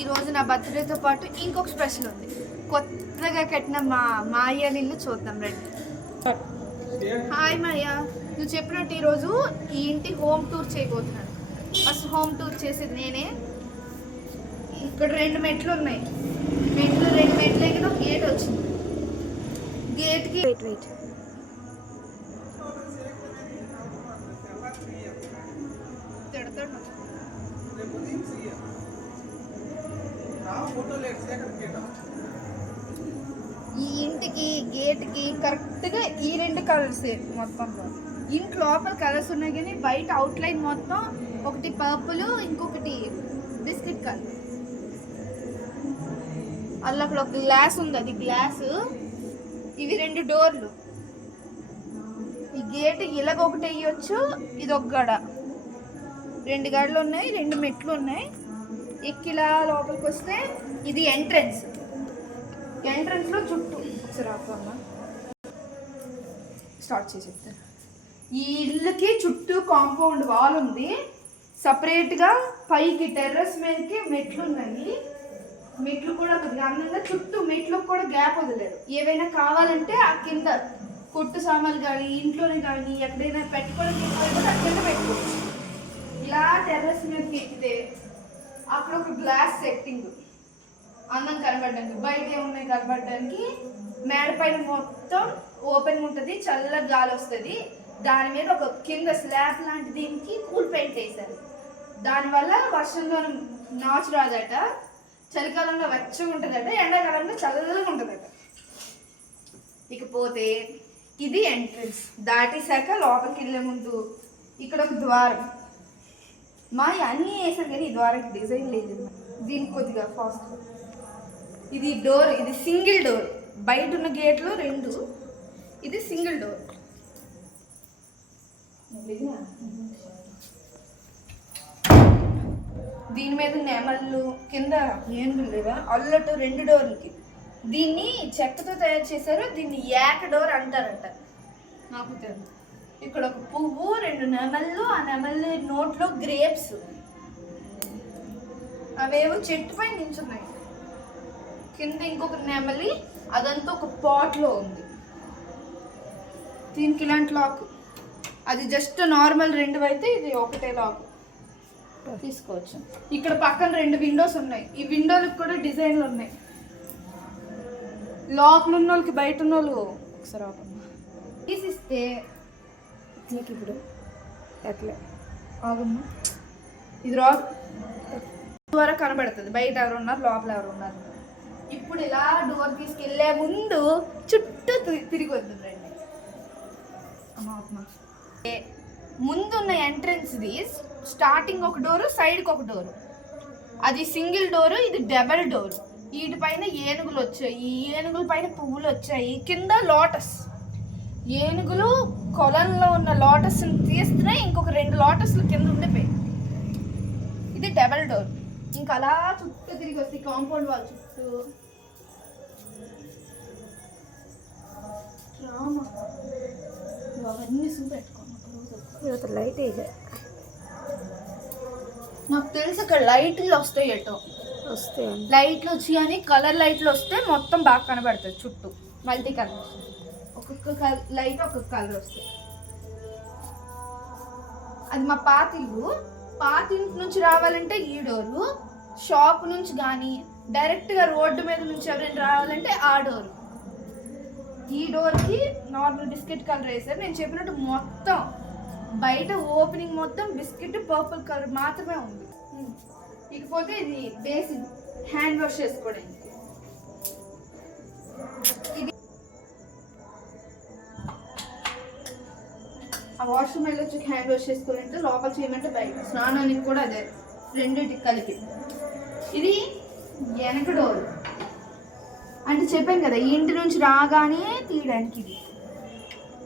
ఈరోజు నా బర్త్డేతో పాటు ఇంకొక స్పెషల్ ఉంది. కొత్తగా కట్టిన మా మాయ ఇల్లు చూద్దాం రండి. హాయ్ మాయ, నువ్వు చెప్పినట్టు ఈరోజు ఈ ఇంటి హోమ్ టూర్ చేయబోతున్నాను. ఫస్ట్ హోమ్ టూర్ చేసేది నేనే. ఇక్కడ 2 మెట్లు ఉన్నాయి. 2 మెట్లు ఎక్కిన గేట్ వచ్చింది. గేట్కి వెయిట్ ఈ ఇంటికి గేట్కి కరెక్ట్గా ఈ 2 కలర్స్ మొత్తం. ఇంటి లోపల కలర్స్ ఉన్నాయి కానీ బయట అవుట్లైన్ మొత్తం ఒకటి పర్పుల్, ఇంకొకటి బిస్కెట్ కలర్. అలా అక్కడ ఒక గ్లాస్ ఉంది, అది గ్లాస్. ఇవి 2 డోర్లు. ఈ గేట్ ఇలాగ ఒకటి వేయచ్చు, ఇది ఒక గడ. 2 గడలు ఉన్నాయి, 2 మెట్లు ఉన్నాయి. ఎక్కిలా లోపలికి వస్తే ఇది ఎంట్రన్స్. ఎంట్రన్స్లో చుట్టూ స్టార్ట్ చేసి చెప్తాను. ఈ ఇళ్ళకి చుట్టూ కాంపౌండ్ వాల్ ఉంది. సపరేట్గా పైకి టెర్రస్ మీదకి మెట్లు ఉన్నాయి. మెట్లు కూడా కొద్దిగా అందంగా చుట్టూ మెట్లకు కూడా గ్యాప్ వదిలేరు. ఏవైనా కావాలంటే ఆ కింద కొట్టు సామాన్లు కానీ ఇంట్లోనే కానీ ఎక్కడైనా పెట్టుకోవడానికి అక్కడ పెట్టుకోవచ్చు. ఇలా టెర్రస్ మీదకి ఎక్కితే అక్కడ ఒక గ్లాస్ సెట్టింగ్ అందం కనబడడానికి, బయట ఏమున్నాయి కనబడడానికి. మేడ పైన మొత్తం ఓపెన్ ఉంటుంది, చల్ల గాలి వస్తుంది. దాని మీద ఒక కింద స్లాబ్ లాంటి దీనికి కూల్ పెయింట్ వేశారు. దానివల్ల వర్షంలో నాచు రాదట, చలికాలంలో వెచ్చగా ఉంటుందట, ఎండాకాలంలో చల్లగా ఉంటుందట. ఇకపోతే ఇది ఎంట్రన్స్. దాటేశాక లోపలికి వెళ్ళే ముందు ఇక్కడ ఒక ద్వారం. మా అన్నీ వేసారు కానీ ఈ ద్వారానికి డిజైన్ లేదు. దీనికి కొద్దిగా ఫాస్ట్. ఇది డోర్, ఇది సింగిల్ డోర్. బయట ఉన్న గేట్లు 2, ఇది సింగిల్ డోర్. దీని మీద నెమళ్ళు, కింద ఏనుగులు లేవా, అల్లటు 2 డోర్లకి. దీన్ని చెక్కతో తయారు చేశారు. దీన్ని ఏక డోర్ అంటారట. నాకు తెలుసు. ఇక్కడ ఒక పువ్వు, 2 నెమళ్ళు, ఆ నెమళ్ళు నోట్లో గ్రేప్స్, అవేవో చెట్టు పై నించున్నాయి. కింద ఇంకొక నెమలి, అదంతా ఒక పాట్లో ఉంది. దీనికి ఇలాంటి లాక్. అది జస్ట్ నార్మల్ 2 అయితే ఇది ఒకటే లాక్ తీసుకోవచ్చు. ఇక్కడ పక్కన 2 విండోస్ ఉన్నాయి. ఈ విండోలకు కూడా డిజైన్లు ఉన్నాయి. లోపల ఉన్న వాళ్ళకి బయట ఉన్న వాళ్ళు ఒకసారి తీసిస్తే ఇప్పుడు ఎట్లా ఆగమ్మా, ఇది రాదు ద్వారా కనబడుతుంది బయట ఎవరు ఉన్నారు, లోపల ఎవరు ఉన్నారు. ఇప్పుడు ఇలా డోర్ తీసుకెళ్లే ముందు చుట్టూ తిరిగి వద్దండి. ముందున్న ఎంట్రన్స్ది స్టార్టింగ్ ఒక డోరు, సైడ్కి ఒక డోరు. అది సింగిల్ డోరు, ఇది డబల్ డోర్. వీటి పైన ఏనుగులు వచ్చాయి. ఈ ఏనుగుల పైన పువ్వులు వచ్చాయి. కింద లోటస్. ఏనుగులు కొలంలో ఉన్న లోటస్ని తీస్తున్నాయి. ఇంకొక 2 లోటస్లు కింద ఉండిపోయి. ఇది డబల్ డోర్. ఇంకా అలా చుట్టూ తిరిగి వస్తాయి కాంపౌండ్ వాళ్ళ చుట్టూ. అవన్నీ చూపెట్టుకోండి. లైట్ నాకు తెలుసు ఇక్కడ లైట్లు వస్తాయి. ఎటో వస్తాయి లైట్లు వచ్చి అని కలర్ లైట్లు వస్తే మొత్తం బాగా కనబడుతుంది చుట్టూ. మల్టీ కలర్, ఒక్కొక్క లైట్ ఒక్కొక్క కలర్ వస్తాయి. అది మా పాత ఇల్లు. పాత ఇంటి నుంచి రావాలంటే ఈ డోరు. షాప్ నుంచి కానీ డైరెక్ట్గా రోడ్డు మీద నుంచి ఎవరైనా రావాలంటే ఆ డోరు. ఈ డోర్కి నార్మల్ బిస్కెట్ కలర్ వేసారు. నేను చెప్పినట్టు మొత్తం బయట ఓపెనింగ్ మొత్తం బిస్కెట్ పర్పుల్ కలర్ మాత్రమే ఉంది. ఇకపోతే ఇది బేసిన్, హ్యాండ్ వాష్ చేసుకోవడానికి. ఇది ఆ వాష్రూమ్ వెళ్ళొచ్చి హ్యాండ్ వాష్ చేసుకోవాలంటే, లోపల చేయమంటే బయట. స్నానానికి కూడా అదే, 2 కలిపి. ఇది వెనక డోర్. అంటే చెప్పాను కదా, ఈ ఇంటి నుంచి రాగానే తీయడానికి. ఇది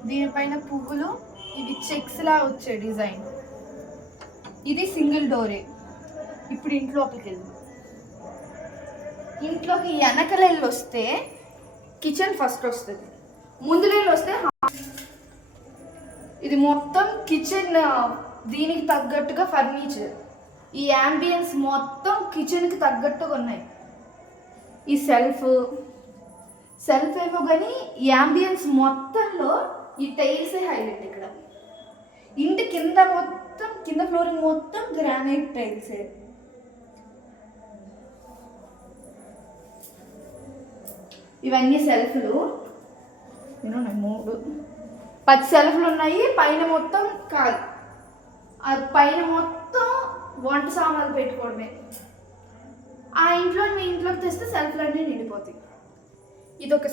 దీనిపైన పువ్వులు, ఇవి చెక్స్లా వచ్చే డిజైన్. ఇది సింగిల్ డోరే. ఇప్పుడు ఇంట్లోకి వెళ్దాం. ఇంట్లోకి వెనకలెళ్ళు వస్తే కిచెన్ ఫస్ట్ వస్తుంది. ముందులెళ్ళు వస్తే ఇది మొత్తం కిచెన్. దీనికి తగ్గట్టుగా ఫర్నిచర్. ఈ యాంబియన్స్ మొత్తం కిచెన్కి తగ్గట్టుగా ఉన్నాయి. ఈ సెల్ఫ్ ఏమో కానీ ఈ యాంబియన్స్ మొత్తంలో ఈ టైల్సే హైలైట్. ఇక్కడ ఇంటి కింద ఫ్లోరింగ్ మొత్తం గ్రానైట్ టైల్సే. ఇవన్నీ సెల్ఫ్లు, 10 సెల్ఫ్లు ఉన్నాయి. పైన మొత్తం కాదు, అది పైన మొత్తం వంట సామాన్లు పెట్టుకోవడమే. ఆ ఇంట్లో మీ ఇంట్లోకి తెస్తే సెల్ఫ్లు అన్నీ నిండిపోతాయి. ఇది ఒక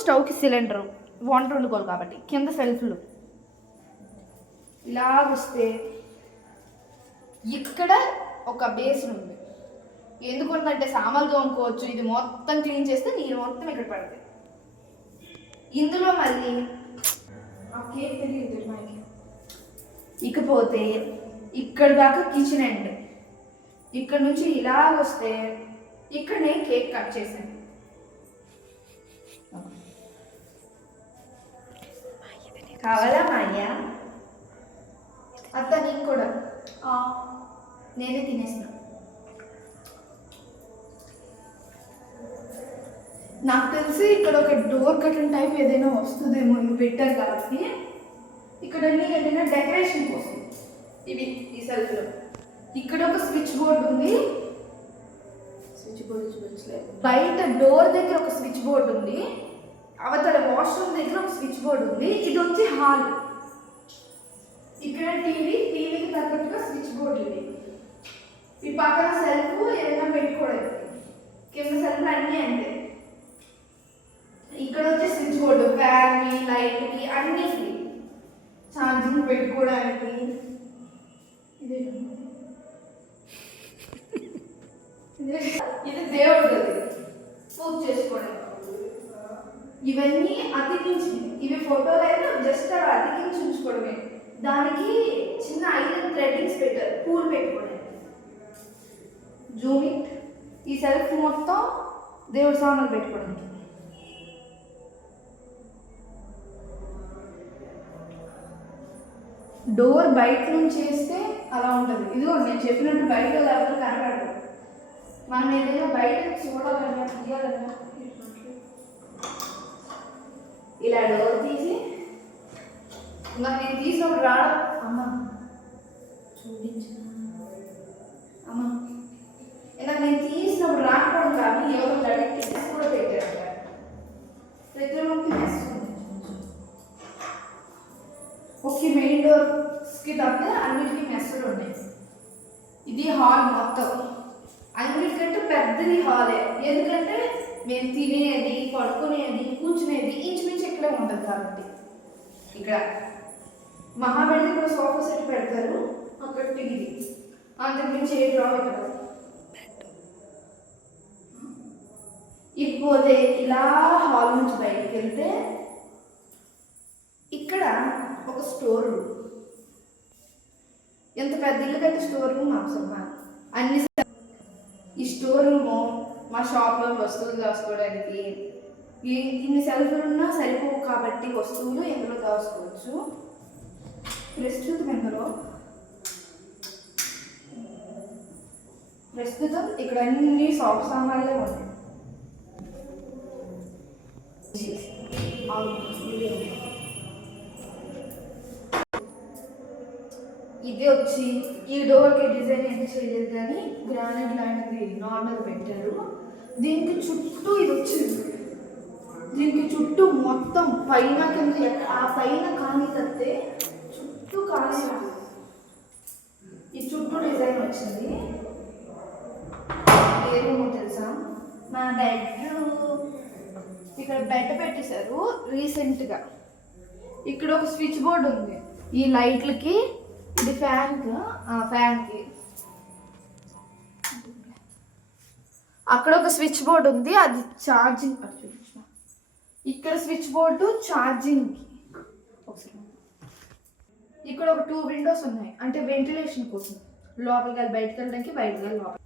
స్టవ్కి సిలిండరు, వంట వండుకోవాలి కాబట్టి. కింద సెల్ఫ్లు ఇలా వస్తే ఇక్కడ ఒక బేసిన్ ఉంది. ఎందుకుందంటే సామాన్లు తోముకోవచ్చు. ఇది మొత్తం క్లీన్ చేస్తే నీరు మొత్తం ఇక్కడ పడుతుంది. ఇందులో మళ్ళీ కేక్ తెలియదు మనకి. ఇకపోతే ఇక్కడ దాకా కిచెన్ ఎండ్. ఇక్కడ నుంచి ఇలా వస్తే ఇక్కడ నేను కేక్ కట్ చేశాను. కావాలా మాయ్యా? అత్త నీకు కూడా? నేనే తినేసిన. నాకు తెలిసి ఇక్కడ ఒక డోర్ కర్టన్ టైప్ ఏదైనా వస్తుందేమో, ఇవి పెట్టారు కాబట్టి. ఇక్కడ ఏదైనా డెకరేషన్ కోసం ఇవి ఈ సెల్ఫ్లో. ఇక్కడ ఒక స్విచ్ బోర్డ్ ఉంది. బయట డోర్ దగ్గర ఒక స్విచ్ బోర్డ్ ఉంది. అవతల వాష్రూమ్ దగ్గర ఒక స్విచ్ బోర్డ్ ఉంది. ఇది వచ్చి హాల్. ఇక్కడ టీవీకి తగ్గట్టుగా స్విచ్ బోర్డ్ ఇది. ఈ పక్కన సెల్ఫ్ ఏదైనా పెట్టుకోవడం. కింద సెల్ఫ్ అన్నీ అంతే. ఇక్కడ వచ్చే స్విచ్ బోర్డు ఫ్యాన్కి, లైట్కి, అన్నిటికి ఛార్జింగ్ పెట్టుకోవడానికి. ఇది దేవుడు పూజ చేసుకోవడం. ఇవన్నీ అతికించి, ఇవి ఫోటోలు అయితే జస్ట్ అవి అతికించి ఉంచుకోవడమే. దానికి చిన్న ఐరన్ థ్రెడ్డింగ్స్ పెట్టారు పూలు పెట్టుకోవడానికి. జూమింగ్. ఈ సెల్ఫ్ మొత్తం దేవుడి సామాన్లు పెట్టుకోవడానికి. డోర్ బయట నుంచి వేస్తే అలా ఉంటుంది. ఇదిగో నేను చెప్పినట్టు బయట ఎవరు కనపడదు. మనం ఏదైనా బయట చూడాలన్నా తీయాలన్నా ఇలా డోర్ తీసి, మరి నేను తీసినప్పుడు రావడం అమ్మ చూపించు అమ్మ. ఇలా నేను తీసినప్పుడు రాకపోవడం కానీ ఎవరు అడిగి కూడా పెట్టారు. ప్రతి ఒక్కరికి తెస్తుంది. ఓకే, మెయిన్ డోర్స్కి తప్ప అన్నిటికీ మెస్సులు ఉన్నాయి. ఇది హాల్ మొత్తం. అన్నిటికంటే పెద్దది హాలే. ఎందుకంటే మేము తినేది, పడుకునేది, కూర్చునేది ఇంచుమించు ఇక్కడే ఉంటుంది కాబట్టి. ఇక్కడ మహాబెడితే కూడా సోఫా సెట్ పెడతారు. అక్కడ టీవీ, అంతకుమించి ఏ డ్రా ఇక్కడ. ఇకపోతే ఇలా హాల్ నుంచి బయటకు వెళ్తే ఇక్కడ ఒక స్టోర్ రూమ్. ఎంత పెద్ద ఇల్లు కంటే స్టోర్ రూమ్ అవసరమా? అన్ని ఈ స్టోర్ రూము మా షాప్లో వస్తువులు దాచుకోవడానికి. ఇన్ని సెల్ఫ్లు ఉన్నా సరిపోవు కాబట్టి వస్తువులు ఇందులో దాచుకోవచ్చు. ప్రస్తుతం ఇక్కడ అన్ని షాప్ సామాన్లే ఉన్నాయి. ఇది వచ్చి ఈ డోర్కి డిజైన్ ఎంత చేయలేదు కానీ గ్రానైట్ లాంటిది నార్మల్ పెట్టారు. దీనికి చుట్టూ ఇది వచ్చింది. దీనికి చుట్టూ మొత్తం పైన కింద ఆ పైన కానీ తప్పితే చుట్టూ కానీ ఈ చుట్టూ డిజైన్ వచ్చింది. ఏమో తెలుసా, మా బెడ్రూమ్ ఇక్కడ బెడ్ పెట్టేశారు రీసెంట్గా. ఇక్కడ ఒక స్విచ్ బోర్డ్ ఉంది ఈ లైట్లకి. ఇది ఫ్యాన్కి అక్కడ ఒక స్విచ్ బోర్డ్ ఉంది, అది ఛార్జింగ్. ఇక్కడ స్విచ్ బోర్డు ఛార్జింగ్కి. ఇక్కడ ఒక 2 విండోస్ ఉన్నాయి, అంటే వెంటిలేషన్ కోసం. లోపలికి వెళ్ళి బయటకు వెళ్ళడానికి, బయటకు వెళ్ళి లోపల.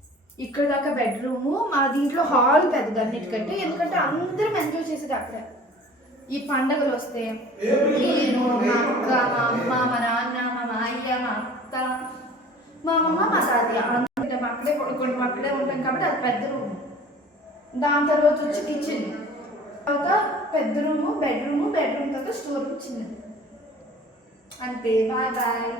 ఇక్కడ దాకా బెడ్రూము. మా దీంట్లో హాల్ పెద్దది అన్నిటికంటే. ఎందుకంటే అందరం ఎంజాయ్ చేసేది అక్కడ. ఈ పండగలు వస్తే నేను, మా అక్క, మా అమ్మ, మా నాన్న, మా మాయ్య, మా అత్త, మా అమ్మ, మా తాతయ్య అక్కడే పడుకుంటాం, అక్కడే ఉంటాం కాబట్టి అది పెద్ద రూమ్. దాని తర్వాత వచ్చి కిచెన్, తర్వాత పెద్ద రూము, బెడ్రూమ్ తర్వాత స్టోర్ రూమ్ చిన్నది. అంతే. Bye bye.